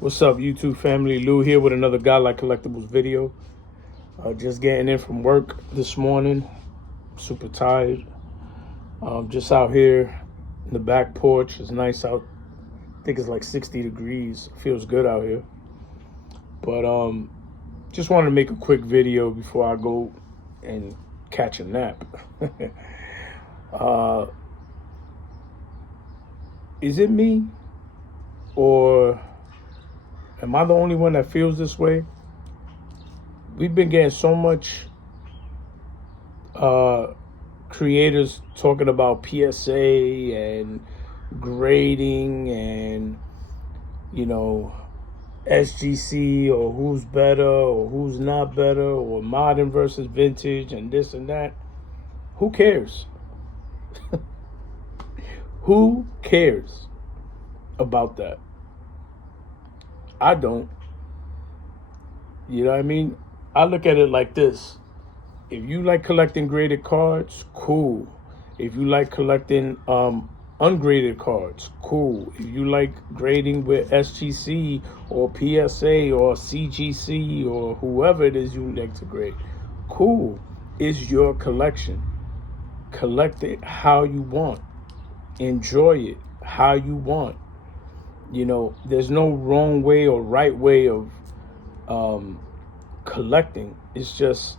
What's up, YouTube family? Lou here with another God Like Collectibles video. Just getting in from work this morning. Super tired. Just out here in the back porch. It's nice out. I think it's like 60 degrees. Feels good out here. But just wanted to make a quick video before I go and catch a nap. Is it me? Or am I the only one that feels this way? We've been getting so much creators talking about PSA and grading and, SGC or who's better or who's not better or modern versus vintage and this and that. Who cares? Who cares about that? I don't. You know what I mean? I look at it like this. If you like collecting graded cards, cool. If you like collecting ungraded cards, cool. If you like grading with SGC or PSA or CGC or whoever it is you like to grade, cool. It's your collection. Collect it how you want. Enjoy it how you want. There's no wrong way or right way of collecting. It's just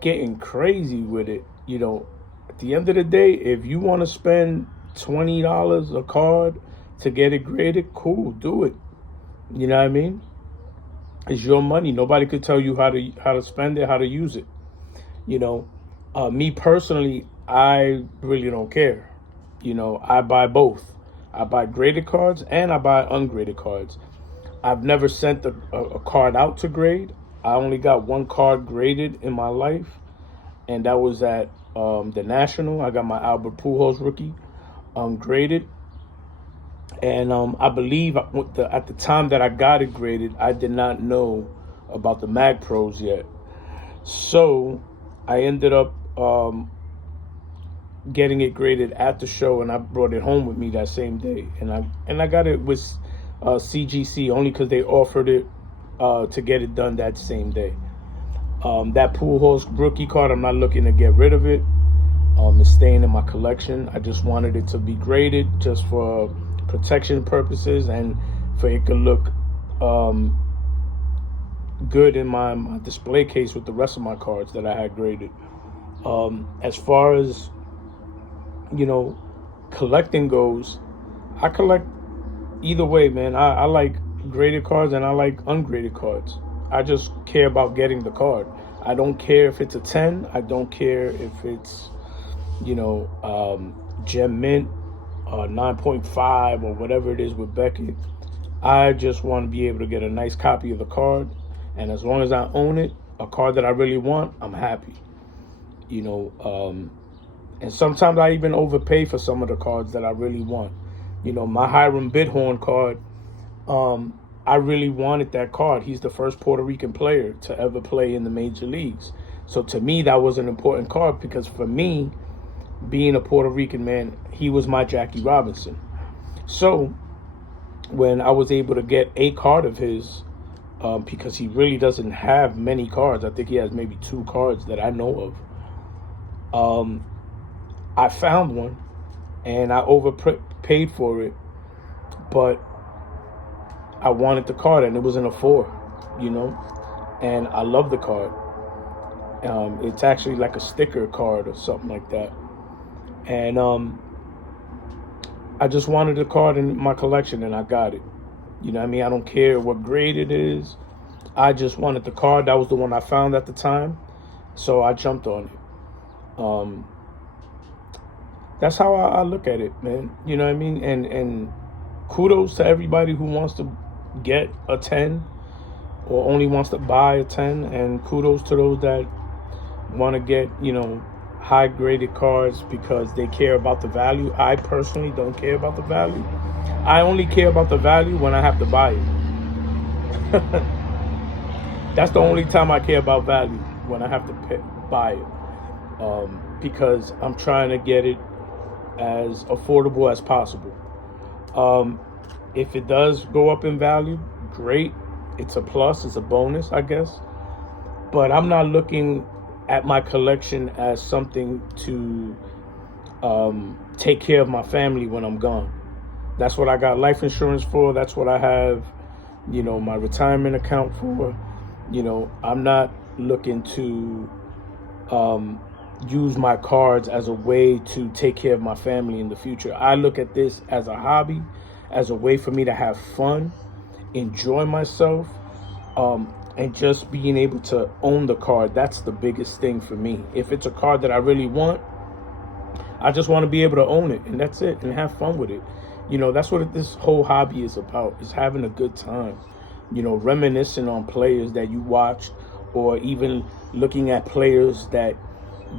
getting crazy with it. At the end of the day, if you want to spend $20 a card to get it graded, cool, do it. You know what I mean? It's your money. Nobody could tell you how to spend it, how to use it. Me personally, I really don't care. I buy both. I buy graded cards and I buy ungraded cards. I've never sent a card out to grade. I only got one card graded in my life, and that was at the National. I got my Albert Pujols rookie graded. And I believe at the time that I got it graded, I did not know about the Mag Pros yet. So I ended up getting it graded at the show, and I brought it home with me that same day. And I got it with CGC only because they offered it to get it done that same day. That Pujols rookie card, I'm not looking to get rid of it. It's staying in my collection. I just wanted it to be graded just for protection purposes and for it could look good in my display case with the rest of my cards that I had graded. As far as collecting goes, I collect either way, man. I like graded cards and I like ungraded cards. I just care about getting the card. I don't care if it's a 10. I don't care if it's, Gem Mint 9.5 or whatever it is with Beckett. I just want to be able to get a nice copy of the card. And as long as I own it, a card that I really want, I'm happy. And sometimes I even overpay for some of the cards that I really want. My Hiram Bidhorn card, I really wanted that card. He's the first Puerto Rican player to ever play in the major leagues. So to me, that was an important card because for me, being a Puerto Rican man, he was my Jackie Robinson. So when I was able to get a card of his, because he really doesn't have many cards. I think he has maybe 2 cards that I know of. I found one, and I overpaid for it, but I wanted the card, and it was in a 4, and I love the card. It's actually like a sticker card or something like that, and I just wanted the card in my collection, and I got it. I don't care what grade it is. I just wanted the card. That was the one I found at the time, so I jumped on it. That's how I look at it, man. You know what I mean? And kudos to everybody who wants to get a 10 or only wants to buy a 10. And kudos to those that want to get, high graded cards because they care about the value. I personally don't care about the value. I only care about the value when I have to buy it. That's the only time I care about value, when I have to buy it. Because I'm trying to get it as affordable as possible. If it does go up in value, great. It's a plus. It's a bonus, I guess. But I'm not looking at my collection as something to take care of my family when I'm gone. That's what I got life insurance for. That's what I have, my retirement account for. I'm not looking to use my cards as a way to take care of my family in the future. I look at this as a hobby, as a way for me to have fun, enjoy myself, and just being able to own the card. That's the biggest thing for me. If it's a card that I really want, I just want to be able to own it, and that's it, and have fun with it. That's what this whole hobby is about, is having a good time. Reminiscing on players that you watched, or even looking at players that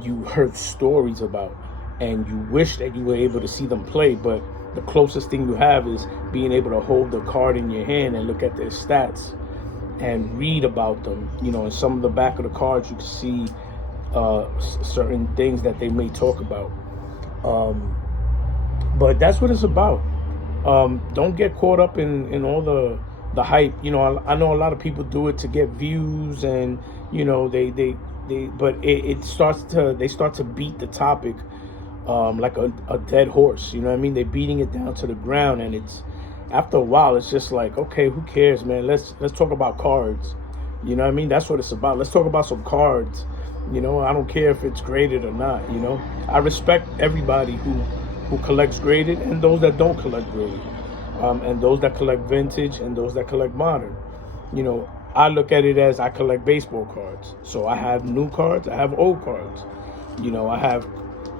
you heard stories about and you wish that you were able to see them play, but the closest thing you have is being able to hold the card in your hand and look at their stats and read about them. In some of the back of the cards, you can see certain things that they may talk about. But that's what it's about. Don't get caught up in all the hype. I know a lot of people do it to get views, and they start to beat the topic like a dead horse. You know what I mean? They're beating it down to the ground, and it's, after a while, it's just like, okay, who cares, man? Let's talk about cards. You know what I mean? That's what it's about. Let's talk about some cards. I don't care if it's graded or not. I respect everybody who collects graded, and those that don't collect graded, and those that collect vintage, and those that collect modern. I look at it as I collect baseball cards. So I have new cards, I have old cards. I have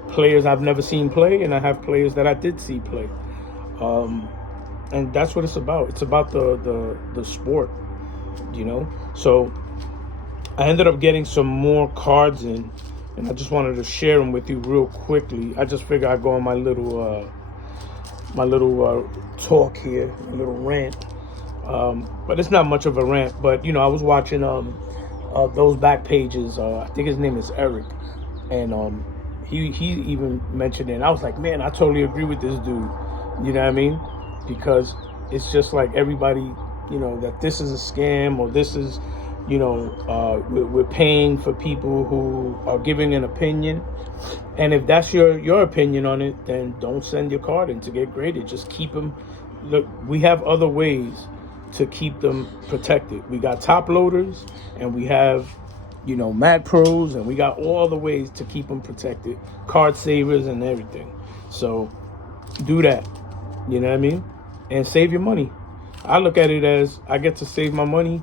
players I've never seen play, and I have players that I did see play. And that's what it's about. It's about the sport, So I ended up getting some more cards in, and I just wanted to share them with you real quickly. I just figured I'd go on my little talk here, a little rant. But it's not much of a rant. But I was watching those back pages. I think his name is Eric, and he even mentioned it. And I was like, man, I totally agree with this dude. You know what I mean? Because it's just like everybody, that this is a scam, or this is, we're paying for people who are giving an opinion. And if that's your opinion on it, then don't send your card in to get graded. Just keep them. Look, we have other ways to keep them protected. We got top loaders, and we have, Mad Pros, and we got all the ways to keep them protected. Card savers and everything. So do that. You know what I mean? And save your money. I look at it as I get to save my money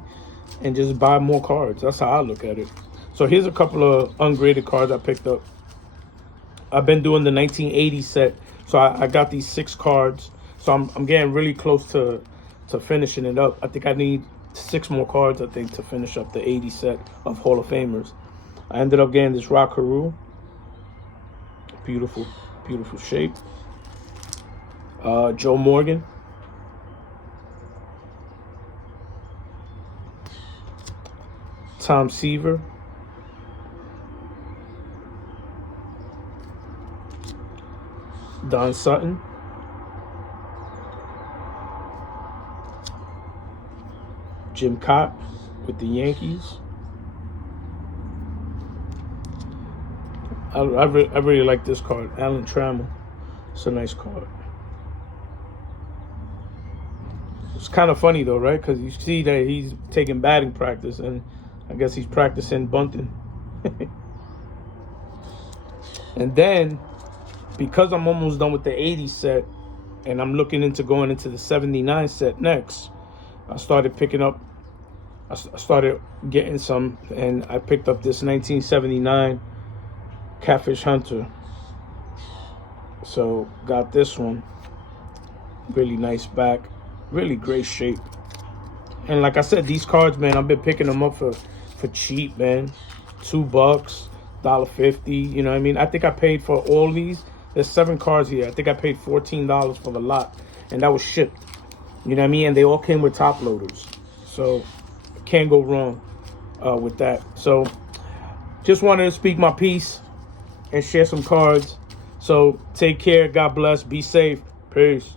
and just buy more cards. That's how I look at it. So here's a couple of ungraded cards I picked up. I've been doing the 1980 set. So I got these 6 cards. So I'm getting really close to finishing it up. I think I need 6 more cards, to finish up the 80 set of Hall of Famers. I ended up getting this Rock Haru. Beautiful, beautiful shape. Joe Morgan. Tom Seaver. Don Sutton. Jim Cott with the Yankees. I really like this card. Alan Trammell. It's a nice card. It's kind of funny though, right? Because you see that he's taking batting practice, and I guess he's practicing bunting. And then, because I'm almost done with the 80 set, and I'm looking into going into the 79 set next, I started getting some, and I picked up this 1979 Catfish Hunter. So got this one. Really nice back, really great shape. And like I said, these cards, man, I've been picking them up for cheap, man. $2, $1.50. You know what I mean? I think I paid for all these. There's 7 cards here. I think I paid $14 for the lot, and that was shipped. You know what I mean? And they all came with top loaders. So can't go wrong with that. So just wanted to speak my piece and share some cards. So take care. God bless. Be safe. Peace.